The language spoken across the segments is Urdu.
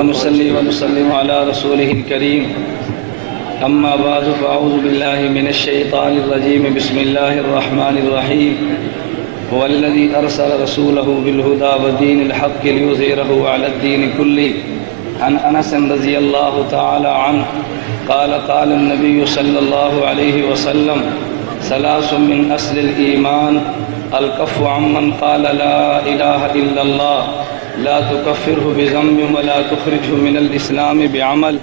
ونصلي ونسلم على رسوله الكريم أما بعد فأعوذ بالله من الشيطان الرجيم بسم الله الرحمن الرحيم هو الذي أرسل رسوله بالهدى ودين الحق ليظهره على الدين كله عن أنس رضي الله تعالى عنه قال قال النبي صلى الله عليه وسلم ثلاث من أصل الإيمان الكف عمن قال لا إله إلا الله لا تكفره بذنب ولا تخرجه من الإسلام بعمل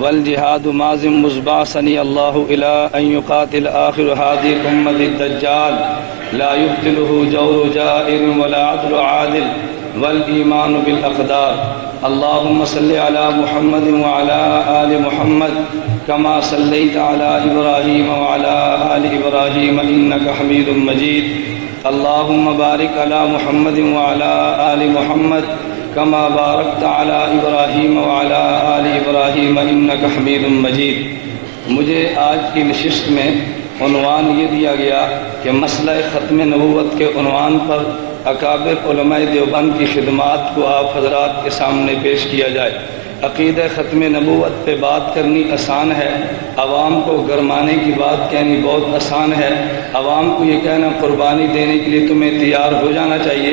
والجهاد ماض مزبعثني الله إلى أن يقاتل آخر هذه الأمة الدجال لا يبطله جور جائر ولا عدل عادل والإيمان بالأقدار اللهم صل على محمد وعلى آل محمد كما صليت على إبراهيم وعلى آل إبراهيم إنك حميد مجيد اللهم بارك على محمد وعلى آل محمد كما باركت على إبراهيم وعلى آل إبراهيم إنك حميد مجيد۔ مجھے آج کی نشست میں عنوان یہ دیا گیا کہ مسئلہ ختم نبوت کے عنوان پر اکابر علماء دیوبند کی خدمات کو آپ حضرات کے سامنے پیش کیا جائے۔ عقیدہ ختم نبوت پہ بات کرنی آسان ہے، عوام کو گرمانے کی بات کہنی بہت آسان ہے، عوام کو یہ کہنا قربانی دینے کے لیے تمہیں تیار ہو جانا چاہیے،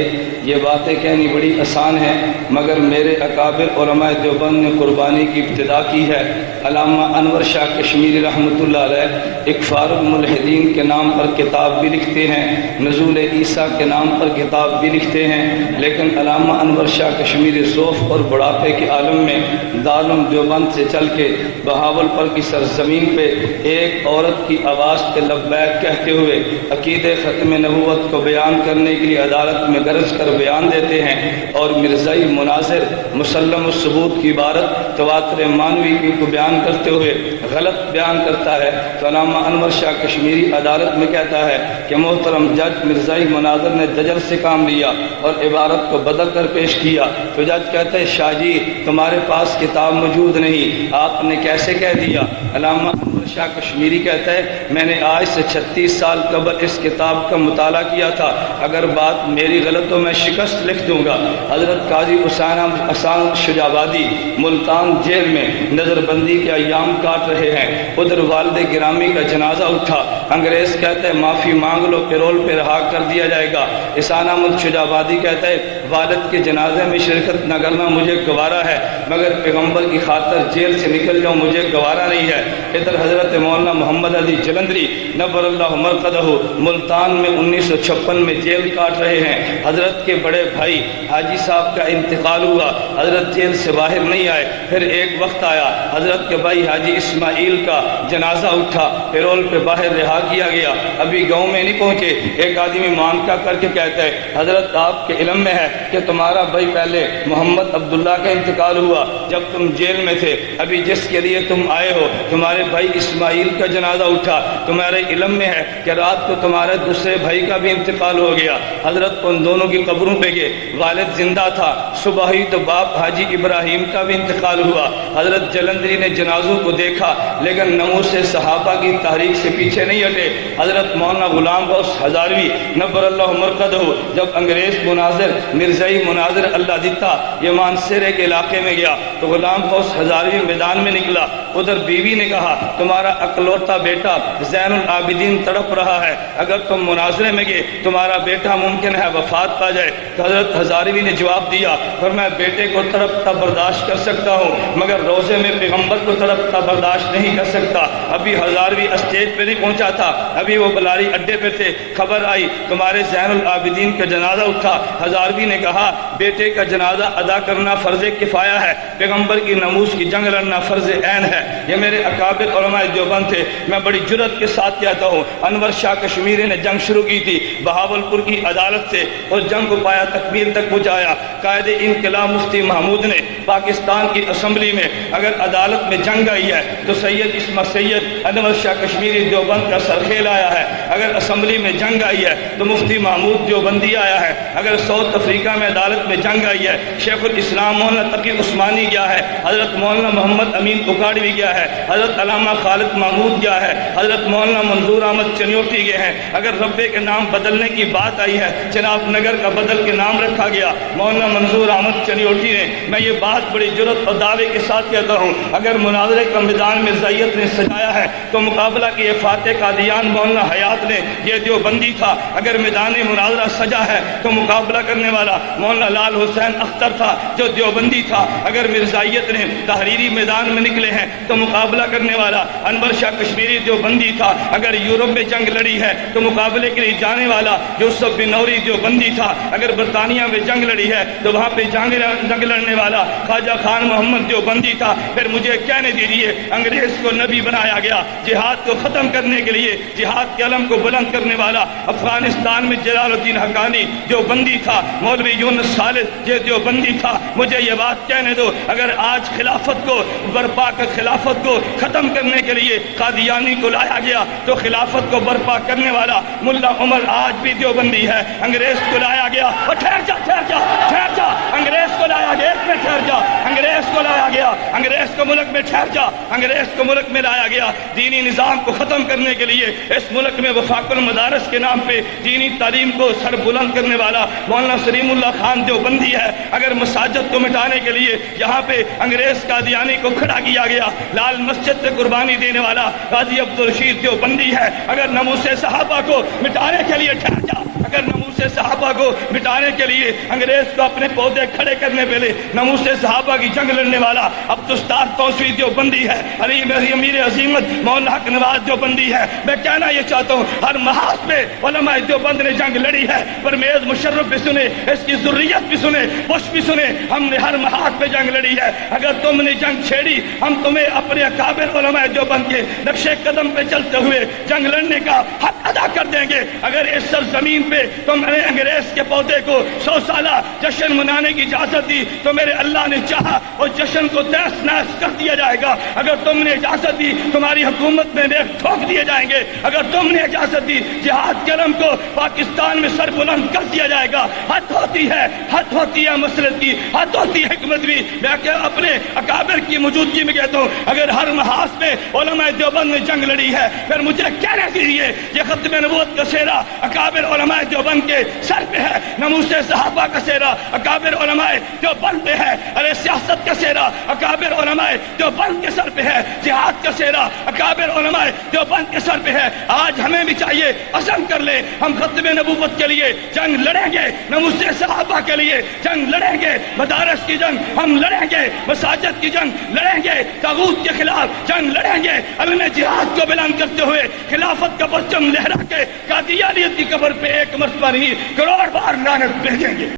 یہ باتیں کہنی بڑی آسان ہیں، مگر میرے اکابر علماء دیوبند نے قربانی کی ابتدا کی ہے۔ علامہ انور شاہ کشمیری رحمۃ اللہ علیہ اکفار الملحدین کے نام پر کتاب بھی لکھتے ہیں، نزول عیسیٰ کے نام پر کتاب بھی لکھتے ہیں، لیکن علامہ انور شاہ کشمیری ذوف اور بڑھاپے کے عالم میں دارالعلوم دیوبند سے چل کے بہاولپور کی سرزمین پہ ایک عورت کی آواز پہ لبیک کہتے ہوئے عقیدہ ختم نبوت کو بیان کرنے کے لیے عدالت میں گرج کر بیان دیتے ہیں، اور مرزائی مناظر مسلم الثبوت کی عبارت تواتر مانوی کو بیان کرتے ہوئے غلط بیان کرتا ہے، تو علامہ انور شاہ کشمیری عدالت میں کہتا ہے کہ محترم جج مرزائی مناظر نے دجل سے کام لیا اور عبارت کو بدل کر پیش کیا، تو جج کہتے ہیں شاہ جی تمہارے پاس کتاب موجود نہیں، آپ نے کیسے کہہ دیا؟ علامہ انور شاہ کشمیری کہتا ہے میں نے آج سے 36 سال قبل اس کتاب کا مطالعہ کیا تھا، اگر بات میری غلط تو میں شکست لکھ دوں گا۔ حضرت قاضی حسان شجابادی ملتان جیل میں نظر بندی کے ایام کاٹ رہے ہیں، ادھر والد گرامی کا جنازہ اٹھا، انگریز کہتے ہیں معافی مانگ لو پیرول پہ رہا کر دیا جائے گا۔ حسان احمد شجابادی کہتے ہیں والد کے جنازے میں شرکت نہ کرنا مجھے گوارا ہے، مگر پیغمبر کی خاطر جیل سے نکل جاؤں مجھے گوارا نہیں ہے۔ ادھر حضرت مولانا محمد علی جلندری نبر اللہ مرقدہ ملتان میں 1956 میں جیل کاٹ رہے ہیں، حضرت کے بڑے بھائی حاجی صاحب کا انتقال ہوا، حضرت جیل سے باہر نہیں آئے، پھر ایک وقت آیا حضرت کے بھائی حاجی اسماعیل کا جنازہ اٹھا، پیرول پہ باہر رہا کیا گیا، ابھی گاؤں میں نہیں پہنچے، ایک آدمی مانکا کر کے کہتا ہے حضرت آپ کے علم میں ہے کہ تمہارا بھائی پہلے محمد عبداللہ کا انتقال ہوا جب تم جیل میں تھے، ابھی جس کے لیے تم آئے ہو تمہارے بھائی اسماعیل کا جنازہ اٹھا، تمہارے علم میں ہے کہ رات کو تمہارے دوسرے بھائی کا بھی انتقال ہو گیا۔ حضرت ان دونوں کی قبروں پہ گئے، والد زندہ تھا، صبح ہی تو باپ حاجی ابراہیم کا بھی انتقال ہوا۔ حضرت جلندری نے جنازوں کو دیکھا لیکن ناموس صحابہ کی تحریک سے پیچھے نہیں ہٹے۔ حضرت مولانا غلام غوث ہزاروی نبر اللہ مرقدہ جب انگریز مناظر مرزائی مناظر اللہ دیتا یہ مانسیرے کے علاقے میں گیا تو غلام غوث ہزاروی میدان میں نکلا، ادھر بیوی نے کہا تمہارا اکلوتا بیٹا زین العابدین تڑپ رہا ہے، اگر تم مناظرے میں گئے تمہارا بیٹا ممکن ہے وفات پا جائے۔ تو حضرت ہزاروی نے جواب دیا پر میں بیٹے کو تڑپتا برداشت کر سکتا ہوں مگر روزے میں پیغمبر کو تڑپتا برداشت نہیں کر سکتا۔ ابھی ہزاروی اسٹیج پہ نہیں پہنچا تھا، ابھی وہ بلاری اڈے پہ تھے، خبر آئی تمہارے زین العابدین کا جنازہ اٹھا۔ ہزاروی نے کہا بیٹے کا جنازہ ادا کرنا فرض کفایہ ہے، پیغمبر کی ناموس کی جنگ لڑنا فرض عین ہے۔ یہ میرے اکابر علماء دیوبند تھے، میں بڑی جرأت کے ساتھ کہتا ہوں انور شاہ کشمیری نے جنگ شروع کی تھی بہاولپور کی عدالت سے، اس جنگ کو پایا تکمیل تک پہنچایا۔ قائد انقلاب مفتی محمود نے پاکستان کی اسمبلی میں اگر عدالت میں جنگ آئی ہے تو سید اسمت سید انور شاہ کشمیری دیوبند کا سرخیل آیا ہے، اگر اسمبلی میں جنگ آئی ہے تو مفتی محمود دیوبندی آیا ہے، اگر ساؤتھ افریقہ میں عدالت میں جنگ آئی ہے شیخ الاسلام مولانا تقی عثمانی قربانی گیا ہے، حضرت مولانا محمد امین اکاڑوی گیا ہے، حضرت علامہ خالد محمود گیا ہے، حضرت مولانا منظور احمد چنیوٹی گئے ہیں۔ اگر ربے کے نام بدلنے کی بات آئی ہے، چناب نگر کا بدل کے نام رکھا گیا مولانا منظور احمد چنیوٹی نے۔ میں یہ بات بڑی جرأت اور دعوے کے ساتھ کہتا ہوں، اگر مناظرے کا میدان مرزائیت نے سجایا ہے تو مقابلہ کیے فاتح قادیان مولانا حیات نے، یہ دیوبندی تھا۔ اگر میدان مناظرہ سجا ہے تو مقابلہ کرنے والا مولانا لال حسین اختر تھا جو دیوبندی تھا۔ اگر مرزائیت نے تحریری میدان میں نکلے ہیں تو مقابلہ کرنے والا انور شاہ کشمیری دیوبندی تھا۔ اگر یورپ میں جنگ لڑی ہے تو مقابلے کے لیے جانے والا یوسف بن نوری دیوبندی تھا۔ اگر برطانیہ میں جنگ لڑی ہے تو وہاں پہ جنگ لڑنے والا خواجہ خان محمد دیوبندی تھا۔ پھر مجھے کہنے دیجیے، انگریز کو نبی بنایا گیا جہاد کو ختم کرنے کے لیے، جہاد کے علم کو بلند کرنے والا افغانستان میں جلال الدین حقانی دیوبندی تھا۔ مولوی یونس خالد یہ دیوبندی تھا۔ مجھے یہ بات کہنے دو، اگر آج خلافت کو برپا کر خلافت کو ختم کرنے کے لیے قادیانی کو لایا گیا تو خلافت کو برپا کرنے والا ملا عمر آج بھی دیوبندی ہے۔ انگریز کو لایا گیا، اور ٹھہر جا انگریز کو لایا گیا، ایک میں ٹھہر جا، انگریز کو لایا گیا، انگریز کو ملک میں ٹھہر جا، انگریز کو ملک میں لایا گیا دینی نظام کو ختم کرنے کے لیے۔ اس ملک میں وفاق المدارس کے نام پہ دینی تعلیم کو سر بلند کرنے والا مولانا سلیم اللہ خان دیوبندی ہے۔ اگر مساجد کو مٹانے کے لیے یہاں پہ انگریز قادیانی کو کھڑا کیا گیا، لال مسجد سے قربانی دینے والا غازی عبدالرشید دیوبندی ہے۔ اگر ناموس صحابہ کو مٹانے کے لیے ٹھہر جا، اگر ناموس صحابہ کو مٹانے کے لیے انگریز کو اپنے پودے کھڑے کرنے پہلے ناموس صحابہ کی جنگ لڑنے والا عبدالستار توسوی دیوبندی ہے، علی امیر عظیمت مولانا حق نواز دیوبندی ہے۔ میں کہنا یہ چاہتا ہوں، ہر محاذ پہ علماء دیوبند نے جنگ لڑی ہے، پرویز مشرف بھی سنے، اس کی ذریت بھی سنے، بش بھی سنے، ہم نے ہر محاذ پہ جنگ لڑی ہے۔ اگر تم نے جنگ چھیڑی، ہم تمہیں اپنے اکابر علماء دیوبند کے نقشے قدم پہ چلتے ہوئے جنگ لڑنے کا حق ادا کر دیں گے۔ اگر اس سرزمین پہ تم نے انگریز کے پودے کو 100 سالہ جشن منانے کی اجازت دی تو میرے اللہ نے چاہا اور جشن کو تہس نہس کر دیا جائے گا۔ اگر تم نے اجازت دی تمہاری حکومت میں نیک ٹھوک دیے جائیں گے۔ اگر تم نے اجازت دی جہاد کے علم کو پاکستان میں سر بلند کر دیا جائے گا۔ حد ہوتی ہے مسلط کی، حد ہوتی ہے حکمت بھی۔ میں اپنے اکابر کی موجودگی میں کہتا ہوں، اگر ہر محاذ پہ علماء دیوبند نے جنگ لڑی ہے، پھر مجھے کہنے دیجیے یہ ختم نبوت کا سہرا اکابر علماء دیوبند کے سر پہ ہے، ناموس صحابہ کا سہرا اکابر علماء دیوبند پہ ہے، ارے سیاست کا سہرا اکابر علماء دیوبند کے سر پہ ہے، جہاد کا سہرا اکابر علماء دیوبند کے سر پہ ہے۔ آج ہمیں بھی چاہیے عزم کر لیں، ہم ختم نبوت کے لیے جنگ لڑیں گے، ناموس صحابہ کے لیے جنگ لڑیں گے، مدارس کی جنگ ہم لڑیں گے، مساجد کی جنگ لڑیں گے، طاغوت کے خلاف جنگ لڑیں گے، علم جہاد کو بلند کرتے ہوئے خلافت کا پرچم لہرا کے قادیانیت کی قبر پہ ایک مرتبہ نہیں کروڑ بار لعنت بھیجیں گے۔